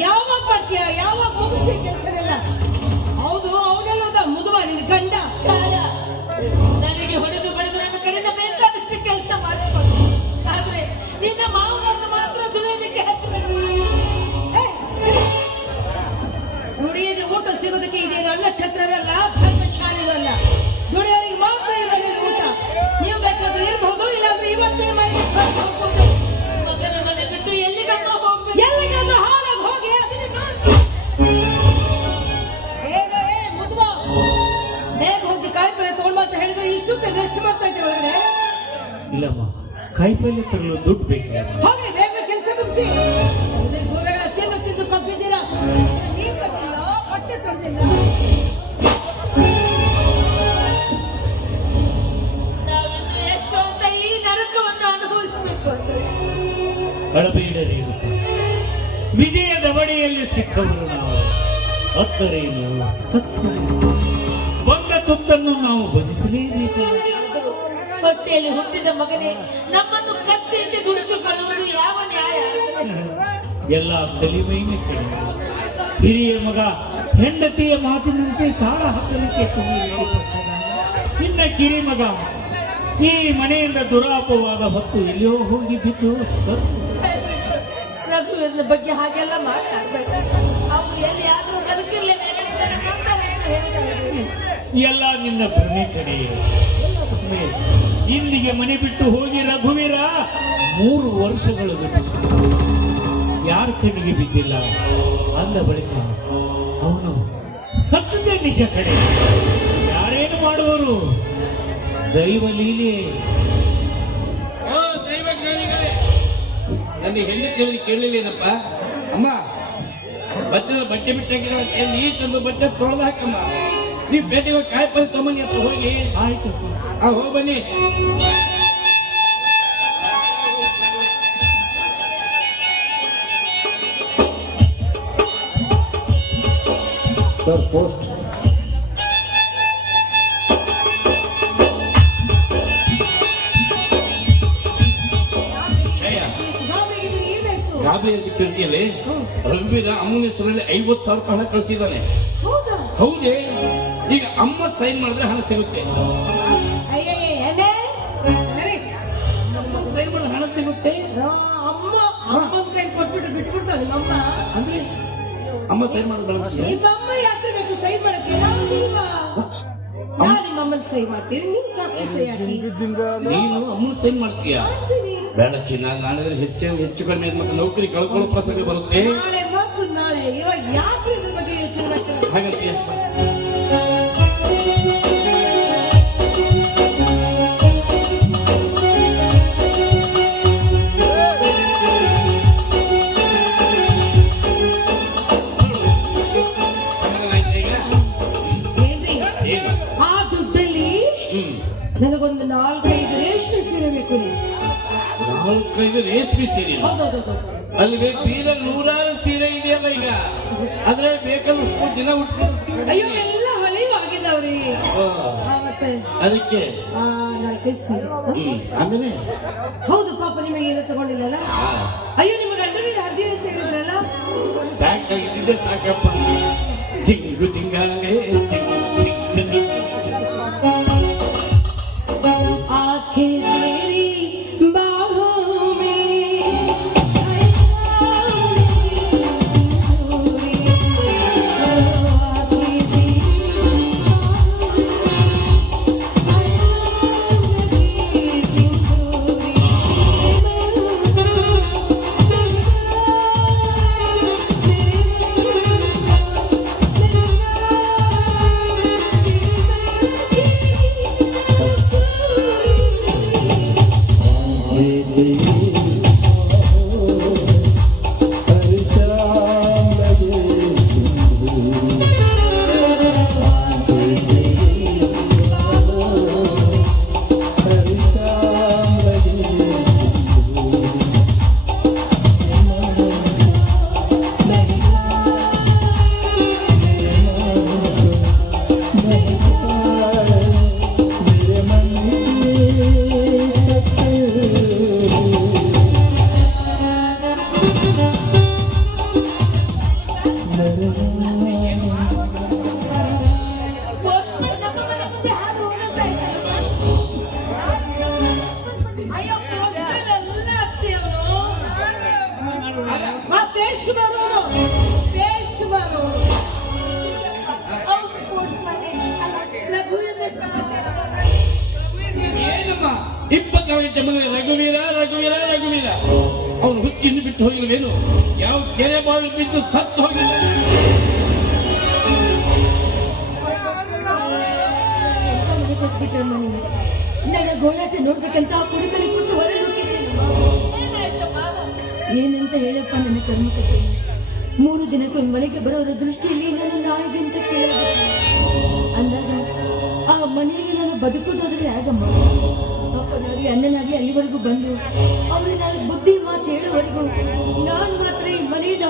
ಯಾವ ಪಠ್ಯ ಯಾವ ಮಾಡ್ತಾ ಒಳಗಡೆ? ಇಲ್ಲಮ್ಮ ಕಾಯಿಪಲ್ಲೆ ತರಲು ದುಡ್ಡು ಬೇಕು ಬೇಗ ಕೆಲಸ ಮುಗಿಸಿ. ಗುರುಗಳ ತಿಂದು ತಿಂದು ಕಪ್ಪಿದ್ದೀರಾ ನೀರ್ ಕಟ್ಟಿಲ್ಲ? ಹೊಟ್ಟೆ ತೊಳೆದಿಲ್ಲ? ನಾವಿನ್ನು ಎಷ್ಟು ಅಂತ ಈ ನರಕವನ್ನು ಅನುಭವಿಸಬೇಕು ಅಂದ್ರೆ ಅಳಬೇಡ ರೇಣುಕ ವಿಜಯ ದವಡೆಯಲ್ಲಿ ಸಿಕ್ಕವರು ನಾವು. ಅತ್ತರೇನು ಸತ್ತರೇನು ಬಂದ ತುತ್ತನ್ನು ನಾವು ಭಜಿಸಲೇಬೇಕು. ಹೊಟ್ಟೆಯಲ್ಲಿ ಹುಟ್ಟಿದ ಮಗನೇ ನಮ್ಮನ್ನು ಕತ್ತಿಯಿಂದ ದುಡಿಸಿಕೊಳ್ಳುವುದು ಯಾವ ನ್ಯಾಯ? ಎಲ್ಲ ಕಲಿಮೈನ ಹಿರಿಯ ಮಗ ಹೆಂಡತಿಯ ಮಾತಿನಂತೆ ತಾಳ ಹಾಕಲಿಕ್ಕೆ ಇನ್ನ. ನಿನ್ನ ಕಿರಿ ಮಗ ಈ ಮನೆಯಿಂದ ದುರಾಪವಾದ ಹೊತ್ತು ಎಲ್ಲಿಯೋ ಹೋಗಿ ಬಿದ್ದು ರಘುವಿನ ಬಗ್ಗೆ ಹಾಗೆಲ್ಲ ಮಾತಾಡ್ಬೇಕು ಅವನು ಎಲ್ಲಿ ಆದ್ರೂ ಎಲ್ಲ ನಿನ್ನ ಬನ್ನಿ ಕಡೆ. ಇಲ್ಲಿಗೆ ಮನೆ ಬಿಟ್ಟು ಹೋಗಿ ರಘುವೀರ ಮೂರು ವರ್ಷಗಳು ಯಾರ ಕಣ್ಣಿಗೆ ಬಿದ್ದಿಲ್ಲ? ಅಂದ ಬಳಿಕ ಅವನು, ಸತ್ಯ ನಿಜ ಕಡೆ ಯಾರೇನು ಮಾಡುವರು? ದೈವ ಲೀಲೆ. ನನ್ನ ಕೇಳಿ ಕೇಳಲಿಲ್ಲಪ್ಪ ಅಮ್ಮ ಬಟ್ಟೆ ಬಟ್ಟೆ ಬಿಟ್ಟಾಗಿರೋ ನೀ ತಂದು ಬಟ್ಟೆ ತೊಳೆದು ಹಾಕಮ್ಮ. ನೀವು ಬೇಟೆಗೆ ಹೋಗಿ ಕಾಯಿ ಪಲ್ಲೆ ತಗೊಂಬನ್ನಿ ಅಪ್ಪ ಹೋಗಿ ಆಯ್ತು ಆ ಹೋಗಿ ಬನ್ನಿ ಸರ್ ಪೋಸ್ಟ್ ಜಯ ಎಷ್ಟು ಗಾಬರಿಗಿದ್ರೆ ಏನಾಯ್ತು ಗಾಬರಿ ಅಂತ ಕೇಳ್ತಿಯಲ್ಲಿ ರವಿಗ ಅಮ್ಮನ ಹೆಸರಲ್ಲಿ ಐವತ್ತು ಸಾವಿರ ರೂಪಾಯಿ ಹಣ ಕಳಿಸಿದ್ದಾನೆ ಹೌದಾ ಹೌದೇ ಈಗ ಅಮ್ಮ ಸೈನ್ ಮಾಡಿದ್ರೆ ಹಣ ಸಿಗುತ್ತೆ. ಎಣ್ಣೆ ಅರೆ, ಅಮ್ಮ ಸೈನ್ ಮಾಡಿದ್ರೆ ಹಣ ಸಿಗುತ್ತೆ. ಅಮ್ಮ ಅಮ್ಮನ ಕೈ ಕೊಟ್ಬಿಟ್ಟು ಬಿಟ್ಬಿಟ್ಟು ನಿಮ್ಮಮ್ಮ ಅಂದ್ರೆ ಅಮ್ಮ ಸೈನ್ ಮಾಡಿದ್ರೆ ನಿಮ್ಮಮ್ಮ ಯಾಕೆ ಬೇಕು ಸೈನ್ ಮಾಡಕ್ಕೆ? ನಾನಿಲ್ವಾ ನಾನು ನಿಮ್ಮಮ್ಮನ ಸೈ ಮಾಡ್ತೀನಿ ನೀವು ಸಾಕು ಸೈ ಹಾಕಿ ನೀನು ಅಮ್ಮನ ಸೈನ್ ಮಾಡ್ತೀಯಾ. ಬೇಡ ಚಿನ್ನ ನಾಳೆ ಹೆಚ್ಚು ಹೆಚ್ಚು ಕಡಿಮೆ ಮತ್ತೆ ನೌಕರಿ ಕಳ್ಕೊಳ್ಳೋ ಪ್ರಸಂಗ ಬರುತ್ತೆ. ನಾಳೆ ಮತ್ತು ನಾಳೆ ಇವಾಗ ಯಾಕೆ ಇದ್ರ ಬಗ್ಗೆ ಯೋಚನೆ ಮಾಡ್ತಾರೆ? ಹಾಗಂತೀಯ? ನನಗೊಂದು ನಾಲ್ಕೈದು ರೇಷ್ಮೆ ಸೀರೆ ಬೇಕು ನಾಲ್ಕೈದು ರೇಷ್ಮೆ ಸೀರೆ? ಹೌದೌದು ಅಲ್ಲಿ ಬೀರ ನೂರಾರು ಸೀರೆ ಇದೆಯಲ್ಲ ಈಗ? ಆದ್ರೆ ಬೇಕಲ್ಲ ದಿನ ಉಟ್ಕೊಂಡು ಅಯ್ಯೋ ಎಲ್ಲ ಹಳಿವಾಗಿದಾವ್ರಿ ಮತ್ತೆ? ಅದಕ್ಕೆ? ಆ, ನಾಲ್ಕೈದು ಸೀರೆ. ಆಮೇಲೆ? ಹೌದು ಪಾಪ ನಿಮಗೆ ಏನು ತಗೊಂಡಿಲ್ಲಲ್ಲ? ಅಯ್ಯೋ ನೀವು ಅಂದ್ರೆ ಹರ್ದಿ ಅಂತ ಹೇಳಿದ್ರಲ್ಲ? ಸಾಕಾಗಿದ್ದೆ ಸಾಕಪ್ಪ. ಜಿಂಗು ಬಿಟ್ಟು ಹೋಗಿಲ್ವೇನು? ಯಾವ ಕೆರೆ ಬಾವಿ ಬಿದ್ದು ಸತ್ತು ಹೋಗಿಲ್ಲ ಗೋಳಾಟ ನೋಡ್ಬೇಕಂತ ಏನಂತ ಹೇಳಪ್ಪ ನನ್ನ ಕರ್ಮಕತೆ ಮೂರು ದಿನಕ್ಕೂ ಮನೆಗೆ ಬರೋರ ದೃಷ್ಟಿಯಲ್ಲಿ ನಾನು ನಾಳೆಗೆ ಅಂತ ಕೇಳಿದೆ ಅಂದಾಗ ಆ ಮನೆಯಲ್ಲಿ ನಾನು ಬದುಕುದಾದ್ರೆ ಹೇಗಮ್ಮ? ಪಾಪ ನೋಡಿ ಅಣ್ಣನಾಗಿ ಅಲ್ಲಿವರೆಗೂ ಬಂದು, ಅವ್ರಿಗೆ ನನಗೆ ಬುದ್ಧಿ ಮಾತು ಹೇಳೋವರೆಗೂ ನಾನು ಮಾತ್ರ ಈ ಮನೆಯಿಂದ